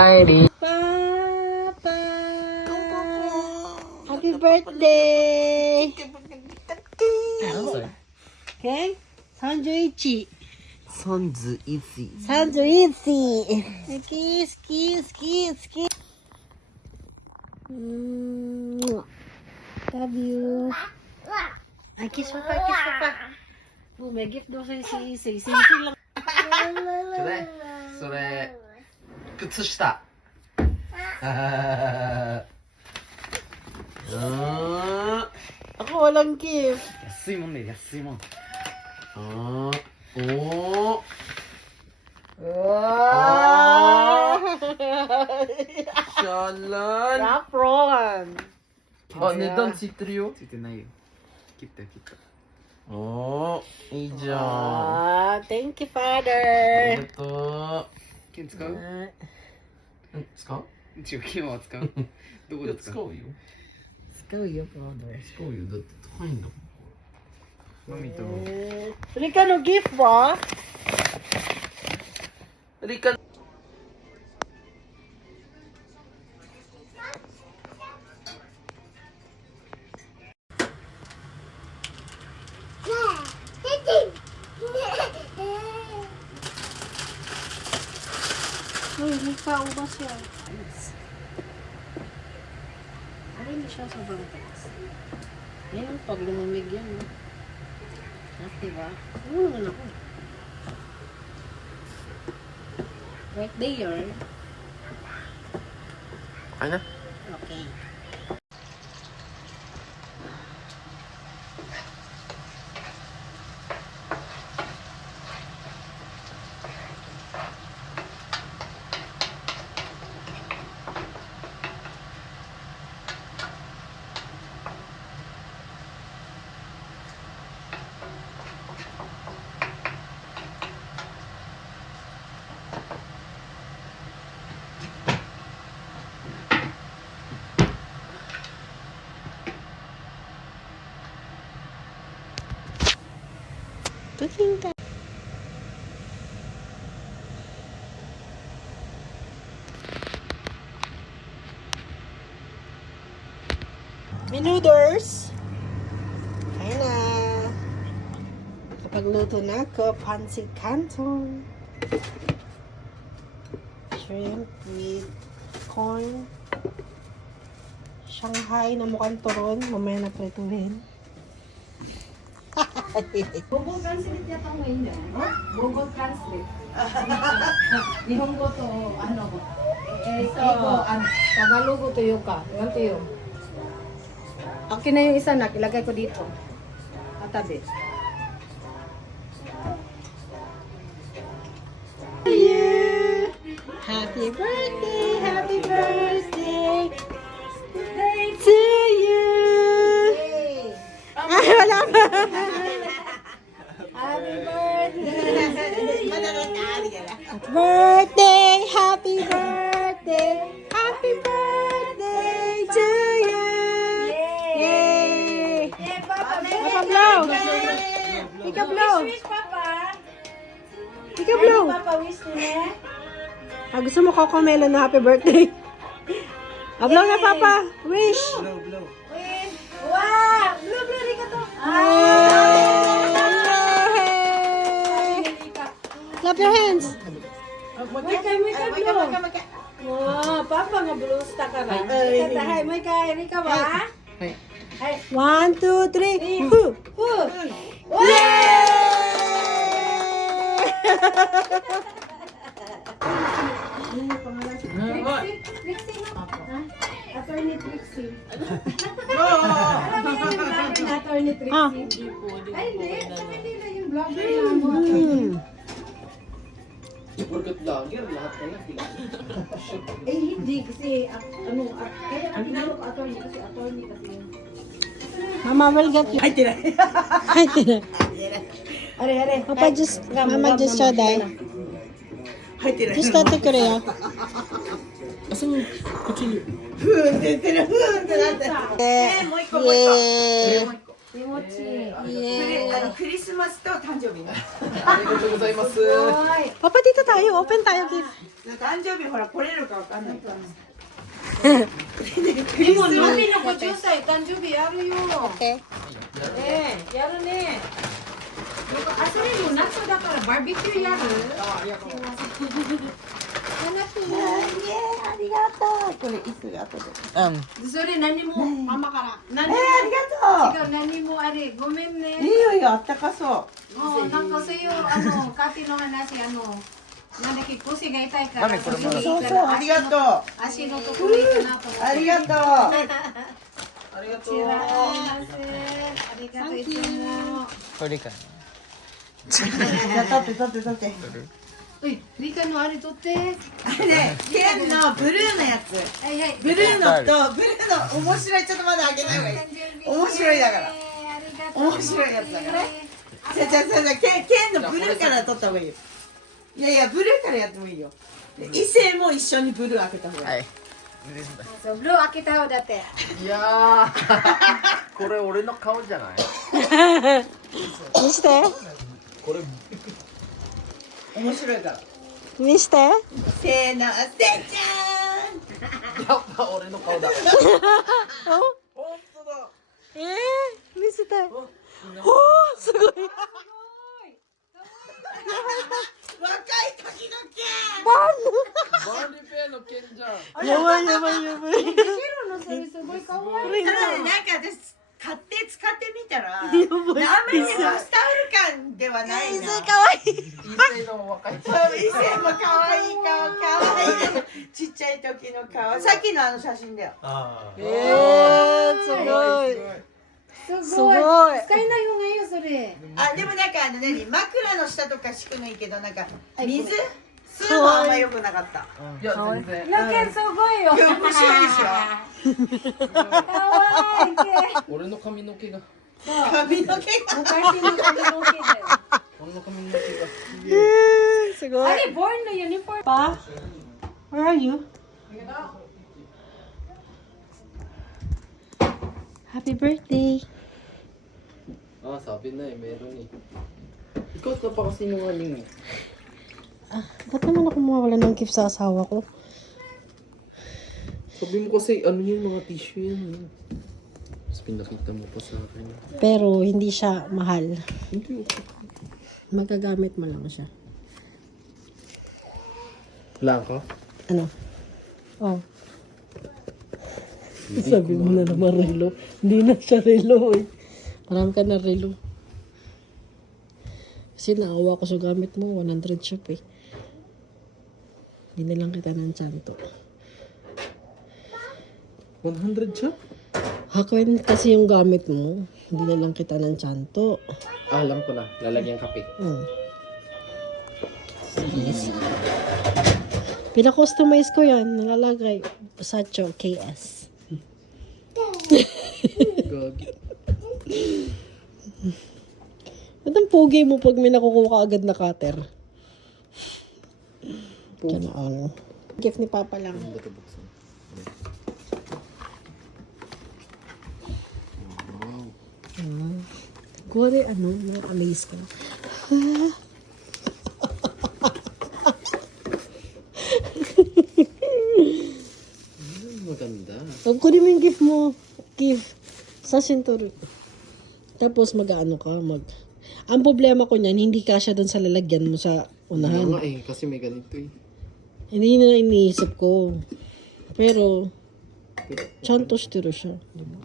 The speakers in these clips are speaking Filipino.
帰り。 Papa! Happy birthday! Okay? 31. 31. 31. Kiss, kiss, kiss, kiss. Love you. Ay, kiss papa, kiss papa. Oh, may gift daw sa'yo si Isay. Simple lang. それ靴下Ako walang gift. 安いもんね安いもんおー Wow! シャラン Saffron. あ値段ついてるよついてないよ。切ったよ切った。おーいいじゃん Ah, thank you, あり Father. がと剣使う？う使う違う、剣は使う。どこで使う？使うよ Let's go, you brother. 使うよだって高いんだもんマミと。 Rika, no gift ba? リカ Uy, Rika, ubas yan. Ano niyo siya sa taas? Ngayon, pag lumamig yan, no? At diba? Ano naman ako? Birthday yun. あれな Okay. Cooking time. Minuders! Kaya na. Kapagluto na ako, pancit canton. Shrimp with corn. Shanghai na mukhang turon. Mamaya na prituhin. Google Translate yata ngayon yan. Google Translate. Nihongo to, ano, Iko, Tagalog to yung ka. Yan to yung. Okay na yung isa na, ilagay ko dito. Katabi. Happy birthday, happy birthday to you. Ay, wala pa. Happy birthday! Happy birthday, happy birthday to you. Yay! Papa blow. Ika blow. Wish, Papa! Ika blow. Papa, wish niya. Gusto mo Coco Melon na happy birthday? Blow na Papa. Wish. Wish! Wow! Blue, blue, Rika to. Clap your hands. May kay blow. Wow, Papa nga blusta ka ba? Katahay, may kay Rika ba? Ay, 1, 2, 3. Woo! woo! Trixie na. Attorney Trixie. Alam mo yung vlog ni Attorney Trixie? Ay, hindi. Sabi nila yung vlog niya. Porket vlogger lahat na lang Eh, hindi. Kasi, kaya ang tinawag ko attorney kasi attorney kasi yun. Mama will get you. Hi, Tina. Hi, Tina. Are, are. Papa just, Mama just saw that. Just got to Korea. Yay! 気持ちいい。クリスマスと誕生日ね。ありがとうございます。すごい。 Papa, dito tayo. Open tayo, gift. 誕生日ほら来れるかわかんないから。でも、のびの50歳誕生日やるよ。 Okay. やるね。あ、それも夏だからバーベキューやる。ありがとう。ありがとう。これいつ後で。それ何も、ママから。何もありがと違う、何もあれ、ごめんね。う。いいよいいよ、あったかそう。もうなんかそういうカフェの話なんだっけ腰が痛いからこれまだそうそう、ありがとう。足のところいいかなと思ってありがとう。ありがとう。こちらありがとういつもこれか。じゃあ取って。おいリカのあれ取ってはいあれね、ケンのブルーのやつ。はいブルーの面白い、ちょっとまだ開けない方がいい。面白いだから。面白いやつだから。じゃあケンのブルーから取った方がいいよ。いやブルーからやってもいいよ。で異性も一緒にブルー開けた方がいい。はい。そうブルー開けた方だっていやーこれ俺の顔じゃない見して。これ面白いから。見して。せーの、せんちゃやっぱ俺の顔だん。本当だ。見せて。おー、すごい。若い時のケン。バーニペアの剣じゃんやばい。白のそれすごい可愛いただね、なんか私買って使ってみたら、あんまりねバスタオル感ではないな。かわいい。異性の若いそう、異性も可愛い顔、可愛いです。ちっちゃい時の顔。さっきのあの写真だよ。すごい。すごい使えない方がいいよそれあ、でもなんか何、枕の下とか敷くのいいけど、なんか水吸うのあんま良くなかった。いや全然ラケンすごいよ面白いでしょ。可愛いけ俺の髪の毛が髪の毛が。昔の髪の毛だよ俺の髪の毛がすごい。あれ、born the uniform. Pa, where are you? Happy birthday. sabi na meron ikaw ka pa kasi nungaling Ba't naman ako mawala ng gift sa asawa ko? sabi mo kasi ano yung mga tissue yan tapos pinakita mo pa sa akin Pero hindi siya mahal. hindi okay Magagamit mo lang siya. wala ka? Ano? Oh. Sabi mo na naman relo. Hindi na siya relo eh. Marami ka na relo. Kasi naawa ko sa gamit mo. 100 shop eh. Hindi na lang kita ng tsanto. 100 siya? Hakuin kasi yung gamit mo. Hindi na lang kita ng tsanto. alam ko na lalagyan kape Yes. Pina-customize ko yan. Nalalagay. Sacho KS. gagi Ba't ang pogi mo pag may nakukuha ka agad na cutter? Diyan na ano. Gift ni Papa lang. ba't buksan Kuha rin ano, na-amaze ko. maganda Pag kunin mo yung gift mo, gift sa sinturon. Tapos mag-ano ka, Ang problema ko niyan, hindi kasya doon sa lalagyan mo sa unahan. nga kasi may ganito Hindi na iniisip ko. Pero, chanto stiro siya. Diba?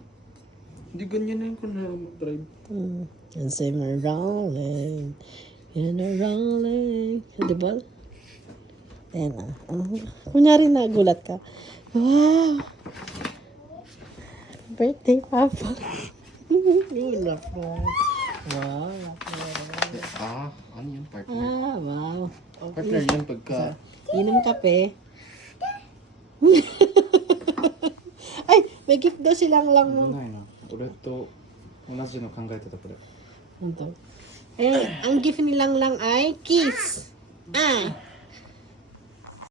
hindi ganyan na yung kung na mag-drive And say we're rolling. And we're rolling. Diba? Ayan na. Kunyari nagulat ka. Wow! Birthday, Papa. Wala po. Wow. ano yun partner? Wow. partner yun pagka Inom kape. Ay, may gift daw silang lang mo. ないな。俺と同じの考えてたこれ。 Ano to? Eh, ang gift nilang lang ay kiss.